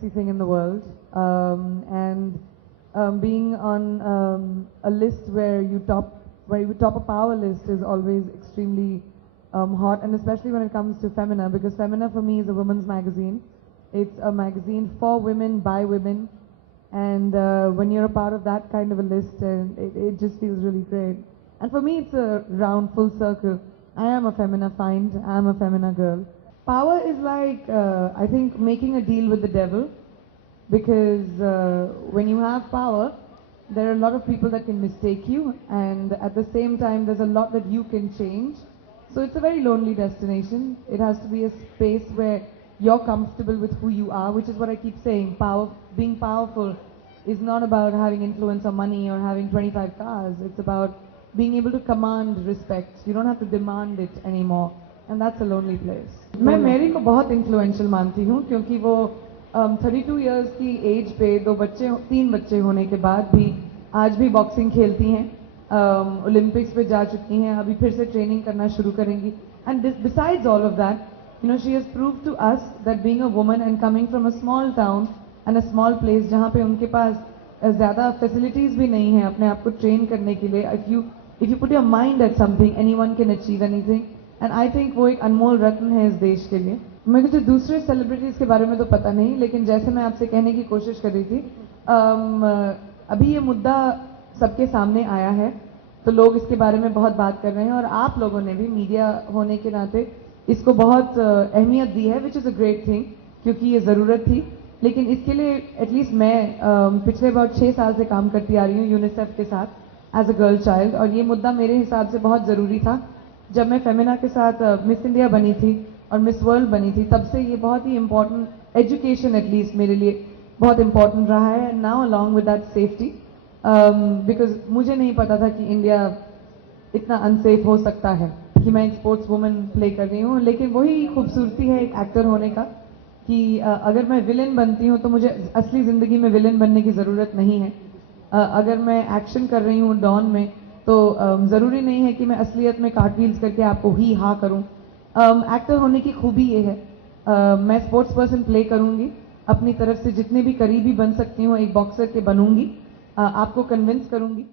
sexy thing in the world, and being on a list where you top a power list is always extremely hot, and especially when it comes to Femina, because Femina for me is a women's magazine. It's a magazine for women by women, and when you're a part of that kind of a list, it just feels really great. And for me, it's a round full circle. I am a Femina find. I am a Femina girl. Power is like, I think, making a deal with the devil, because when you have power, there are a lot of people that can mistake you, and at the same time, there's a lot that you can change. So it's a very lonely destination. It has to be a space where you're comfortable with who you are, which is what I keep saying. Being powerful is not about having influence or money or having 25 cars. It's about being able to command respect. You don't have to demand it anymore. And that's a lonely place. मैं मेरी को बहुत influential मानती हूँ, क्योंकि वो 32 years की एज पे 3 बच्चे होने के बाद भी आज भी बॉक्सिंग खेलती हैं, ओलंपिक्स पे जा चुकी हैं, अभी फिर से ट्रेनिंग करना शुरू करेंगी. And besides all of that, you know, she has proved to us that being a woman and coming from a small town and a small place जहाँ पे उनके पास ज़्यादा facilities भी नहीं है अपने आप को ट्रेन करने के लिए, if you put your mind at something, anyone can achieve anything. And I think वो एक अनमोल रत्न है इस देश के लिए. मुझे जो दूसरे सेलिब्रिटीज़ के बारे में तो पता नहीं, लेकिन जैसे मैं आपसे कहने की कोशिश कर रही थी, अभी ये मुद्दा सबके सामने आया है, तो लोग इसके बारे में बहुत बात कर रहे हैं, और आप लोगों ने भी मीडिया होने के नाते इसको बहुत अहमियत दी है, which is a great thing, क्योंकि ये ज़रूरत थी. लेकिन इसके लिए एटलीस्ट मैं पिछले about 6 साल से काम करती आ रही हूँ यूनिसेफ के साथ एज अ गर्ल चाइल्ड, और ये मुद्दा मेरे हिसाब से बहुत ज़रूरी था. जब मैं फेमिना के साथ मिस इंडिया बनी थी और मिस वर्ल्ड बनी थी, तब से ये बहुत ही इम्पोर्टेंट, एजुकेशन एटलीस्ट मेरे लिए बहुत इम्पोर्टेंट रहा है. Now along with that safety, because मुझे नहीं पता था कि इंडिया इतना अनसेफ हो सकता है, कि मैं एक स्पोर्ट्स वुमन प्ले कर रही हूँ. लेकिन वही खूबसूरती है एक एक्टर होने का, कि अगर मैं विलेन बनती हूँ तो मुझे असली ज़िंदगी में विलेन बनने की ज़रूरत नहीं है. अगर मैं एक्शन कर रही हूँ डॉन में, तो ज़रूरी नहीं है कि मैं असलियत में कार्टवील्स करके आपको ही हाँ करूँ. एक्टर होने की खूबी ये है, मैं स्पोर्ट्स पर्सन प्ले करूँगी, अपनी तरफ से जितने भी करीबी बन सकती हूँ एक बॉक्सर के बनूँगी, आपको कन्विंस करूँगी.